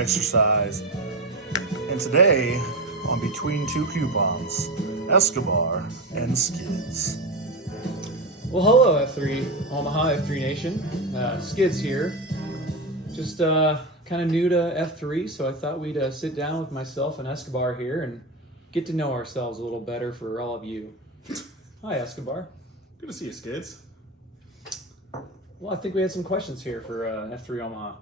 exercise. And today, on Between Two Coupons, Escobar and Skids. Well, hello, F3 Omaha, F3 Nation. Skids here. Just kind of new to F3, so I thought we'd sit down with myself and Escobar here and get to know ourselves a little better for all of you. Hi, Escobar. Good to see you, Skids. Well, I think we had some questions here for F3 Omaha.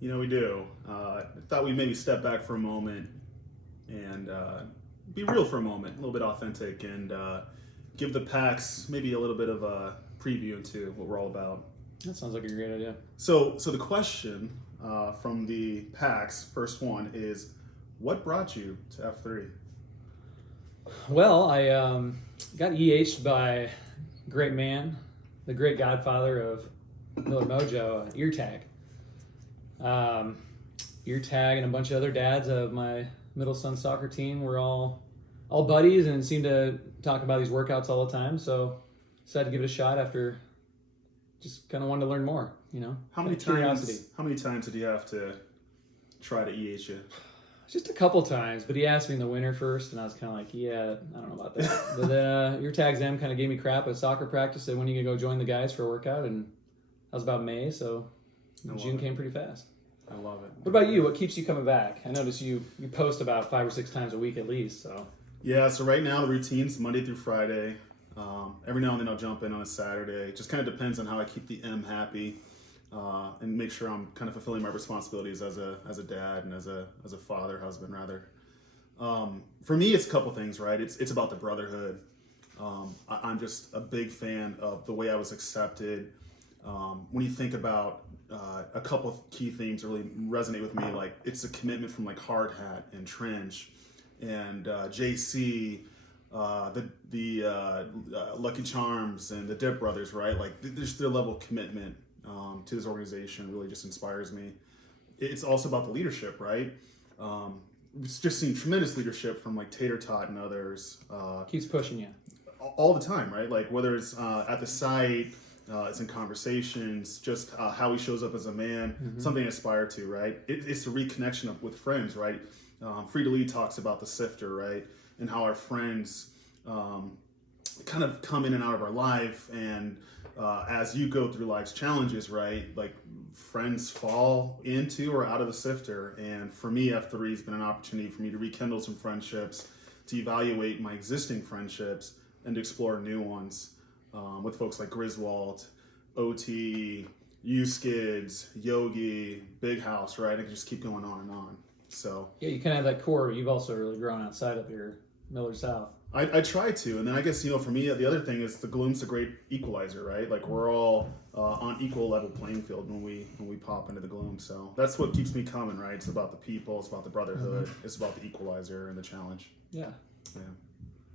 You know, we do. I thought we'd maybe step back for a moment and be real for a moment, a little bit authentic, and give the PAX maybe a little bit of a preview into what we're all about. That sounds like a great idea. So the question from the PAX, first one, is what brought you to F3? Well, I got EH'd by a great man, the great godfather of Millard Mojo, Eartag. Eartag and a bunch of other dads of my middle son's soccer team were all buddies and seemed to talk about these workouts all the time. So decided to give it a shot after just kind of wanted to learn more, you know. How many times did you have to try to EH you? Just a couple times, but he asked me in the winter first, and I was kind of like, yeah, I don't know about that. But then Eartag's M kind of gave me crap at soccer practice, said, when are you going to go join the guys for a workout? And that was about May, so June came pretty fast. I love it. What about you? What keeps you coming back? I notice you post about 5 or 6 times a week at least. So yeah, so right now the routine's Monday through Friday. Every now and then I'll jump in on a Saturday. It just kind of depends on how I keep the M happy and make sure I'm kind of fulfilling my responsibilities as a dad and as a father, husband rather. For me, it's a couple things, right? It's about the brotherhood. I'm just a big fan of the way I was accepted. When you think about a couple of key themes that really resonate with me, like it's a commitment from like Hard Hat and Trench and JC, the Lucky Charms and the Dip Brothers, right? Like there's their level of commitment to this organization really just inspires me. It's also about the leadership, right? It's just seen tremendous leadership from like Tater Tot and others. keeps pushing you. All the time, right? Like whether it's at the site, it's in conversations, just how he shows up as a man, something I aspire to, right? It's the reconnection with friends, right? Frida Lee talks about the sifter, right? And how our friends kind of come in and out of our life. And as you go through life's challenges, right? Like friends fall into or out of the sifter. And for me, F3 has been an opportunity for me to rekindle some friendships, to evaluate my existing friendships, and to explore new ones. With folks like Griswold, OT, U Skids, Yogi, Big House, right? I can just keep going on and on. So Yeah, you kind of have that core. You've also really grown outside of your Miller South. I try to, and then I guess, you know, for me, the other thing is the Gloom's a great equalizer, right? Like we're all on equal level playing field when we pop into the Gloom. So that's what keeps me coming, right? It's about the people, it's about the brotherhood, it's about the equalizer and the challenge. Yeah. Yeah.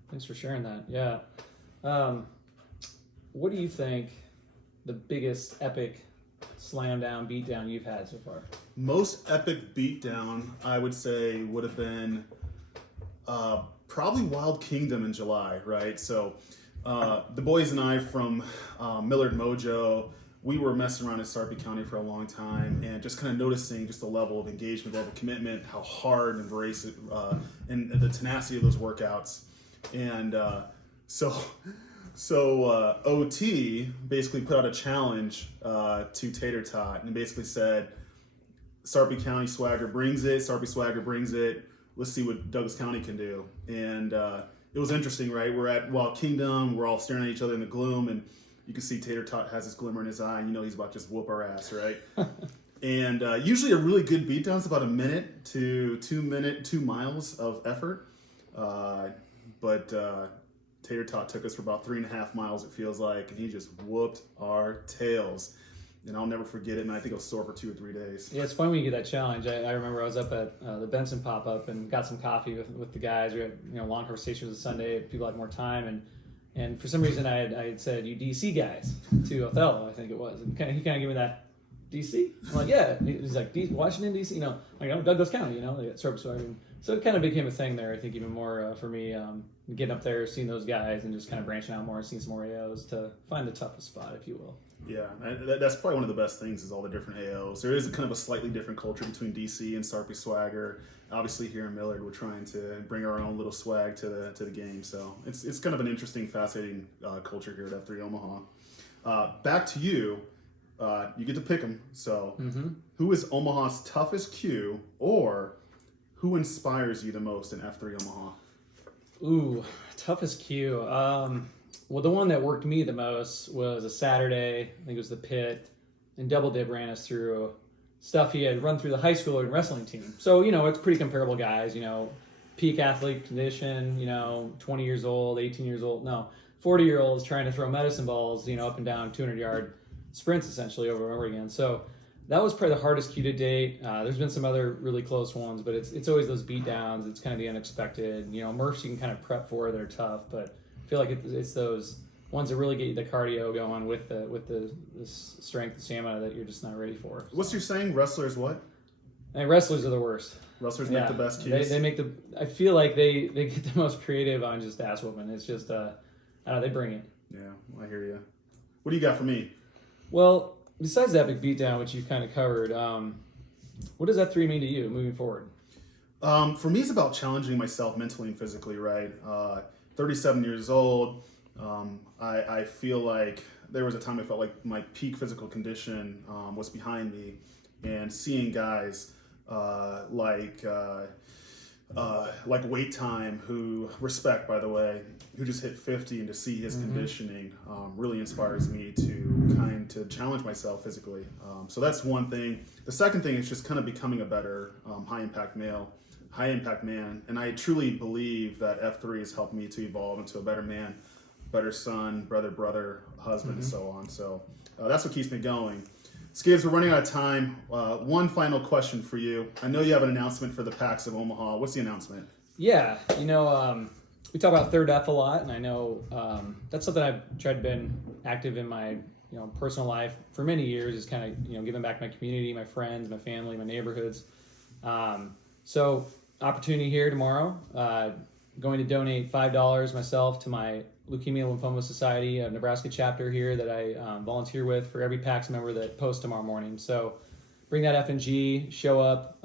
Thanks for sharing that. Yeah. What do you think the biggest epic slam down, beat down you've had so far? Most epic beatdown, I would say, would have been probably Wild Kingdom in July, right? So the boys and I from Millard Mojo, we were messing around in Sarpy County for a long time and just kind of noticing just the level of engagement, the level of commitment, how hard and voracious and the tenacity of those workouts. And So OT basically put out a challenge to Tater Tot and basically said, Sarpy County Swagger brings it, Sarpy Swagger brings it, let's see what Douglas County can do. And it was interesting, right? We're at Wild Kingdom, we're all staring at each other in the gloom, and you can see Tater Tot has this glimmer in his eye, and you know he's about to just whoop our ass, right? And usually a really good beatdown is about a minute to 2 miles of effort. But Tater Tot took us for about 3.5 miles, it feels like, and he just whooped our tails. And I'll never forget it, and I think I was sore for 2 or 3 days. Yeah, it's fun when you get that challenge. I remember I was up at the Benson pop-up and got some coffee with the guys. We had long conversations on Sunday. People had more time, and for some reason I had said, you DC guys, to Othello, I think it was. And he kind of gave me that, DC? I'm like, yeah. And he's like, Washington, DC? Douglas County, they got service. So it kind of became a thing there, I think, even more for me, getting up there, seeing those guys, and just kind of branching out more, seeing some more AOs to find the toughest spot, if you will. Yeah, that's probably one of the best things is all the different AOs. There is kind of a slightly different culture between DC and Sarpy Swagger. Obviously, here in Millard, we're trying to bring our own little swag to the game. So it's kind of an interesting, fascinating culture here at F3 Omaha. Back to you. You get to pick them. So who is Omaha's toughest Q, or who inspires you the most in F3 Omaha? Ooh, toughest Q. Well, the one that worked me the most was a Saturday. I think it was the pit, and Double Dip ran us through stuff he had run through the high school and wrestling team. So, it's pretty comparable guys, peak athlete condition, 20 years old, 18 years old, no, 40-year-olds trying to throw medicine balls, up and down 200-yard sprints essentially over and over again. So that was probably the hardest Q to date. There's been some other really close ones, but it's always those beat downs. It's kind of the unexpected. Murphs you can kind of prep for, they're tough, but I feel like it's those ones that really get you the cardio going with the strength and stamina that you're just not ready for. What's your saying? Wrestlers what? And wrestlers are the worst. Wrestlers make the best cues. They make I feel like they get the most creative on just ass whooping. It's just I don't know, they bring it. Yeah, I hear you. What do you got for me? Well, besides the epic beatdown, which you've kind of covered, what does F3 mean to you moving forward? For me, it's about challenging myself mentally and physically, right? 37 years old. I feel like there was a time I felt like my peak physical condition was behind me, and seeing guys like Wait Time, who respect, by the way, who just hit 50, and to see his conditioning really inspires me to challenge myself physically. So that's one thing. The second thing is just kind of becoming a better high impact man, and I truly believe that F3 has helped me to evolve into a better man, better son, brother, husband, and so on. So that's what keeps me going. Skids, we're running out of time. One final question for you. I know you have an announcement for the PAX of Omaha. What's the announcement? Yeah, we talk about Third F a lot, and I know that's something I've tried to been active in my personal life for many years, is kind of giving back to my community, my friends, my family, my neighborhoods. So opportunity here tomorrow, going to donate $5 myself to my Leukemia Lymphoma Society of Nebraska chapter here that I volunteer with for every PAX member that posts tomorrow morning. So bring that F&G, show up,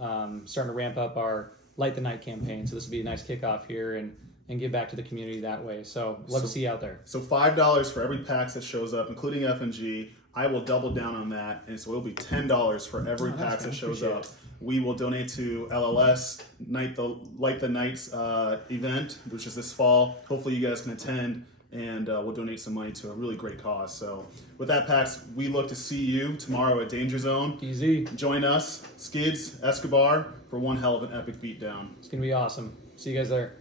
starting to ramp up our Light the Night campaign. So this will be a nice kickoff here and give back to the community that way. So love to see you out there. So $5 for every PAX that shows up, including F&G. I will double down on that, and so it'll be $10 for every PAX that shows up. We will donate to LLS Light the Nights event, which is this fall. Hopefully you guys can attend, and we'll donate some money to a really great cause. So with that, PAX, we look to see you tomorrow at Danger Zone. Easy. Join us, Skids, Escobar, for one hell of an epic beatdown. It's going to be awesome. See you guys there.